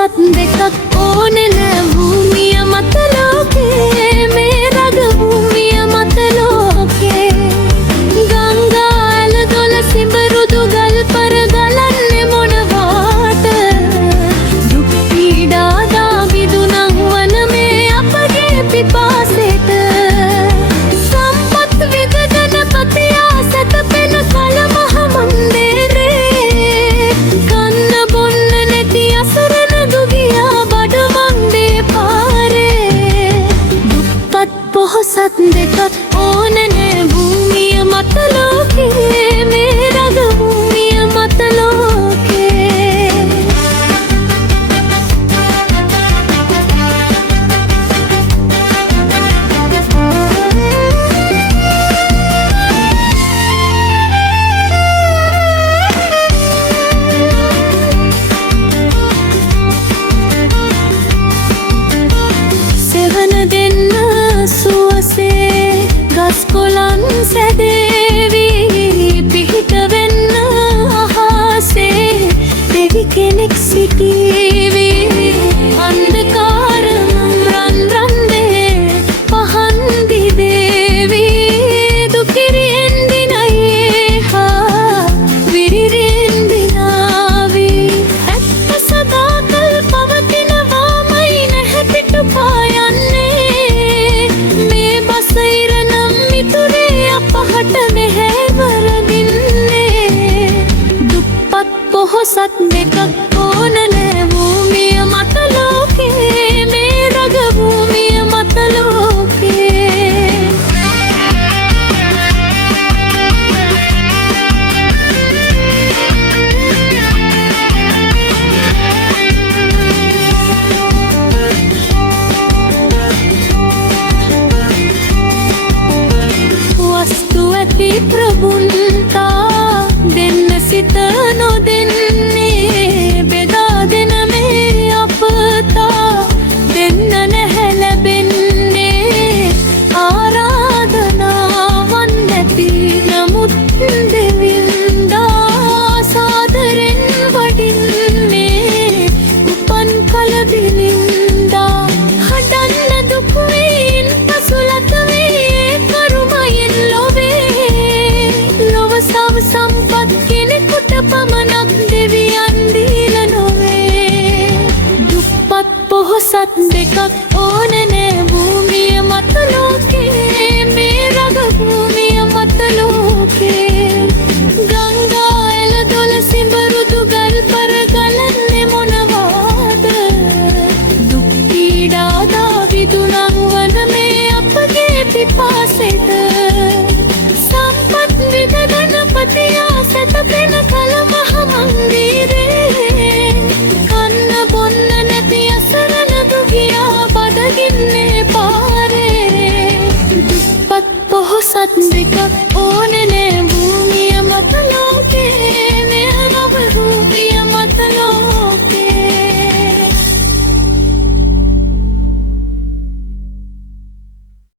පොහොසත් දෙකක් ඕනේ නෑ භූමිය මත ලෝකේ මේ රග භූමිය මත ලෝකේ ගංගාල දොල සිඹරුදු ගල් පර ගලන්නේ මොනවාට දුක් පීඩා දා විදුනන් වන මේ අපගේ පිපාසෙට සම්පත් විදගන පතියා සැතපෙන කල මහ මන්දේරේ කන්න බොන්න නැති අසරණ දුගියා බඩ මන්දේ පාරේ දුප්පත් පොහොසත් දෙකක් ඕනේ නෑ භූමිය මත ලෝකේ මේ රග භූමිය මත ලෝකේ සෙවන දෙන්න සුවසේ ගස් කොළන් සැදේවි පිහිට වෙන්න අහසේ දෙවි කෙනෙක් සිටීවි අන්ධකාරම් රන් රන්දේ පහන් දිදේවි දුකිරියෙන් දිනයේ හා විරිරියෙන් දිනාවි ඇත්ත සදාකල් පවතිනවාමයි නැහැ පිටුපායන්නේ මේ බසයිර නම් මිතුරේ අපහට නැහැ වරදින්නේ දුප්පත් පොහොසත් දෙකක් ඕන නෑ භූමිය මත ලෝකේ මේ රග භූමිය මත ලෝකේ වස්තු ඇති ප්‍රබුන්තා දෙන්න සිත නොදෙන්නේ බෙදා දෙන මේ අපතා දෙන්න නැහැ ලැබෙන්නේ ආරාධනාවන් නැති නමුත් දෙවින්දා සාදරෙන් වඩින්නේ උපන් කල බිලින්දා හඩන්න දුකුයින් පසුලත වේ කරුමයෙන් ලොවේ ලොව සව සම්පත් කෙනෙකුට පමණක් දෙවියන් දීල නොවේ දුප්පත් පොහොසත් දෙකක්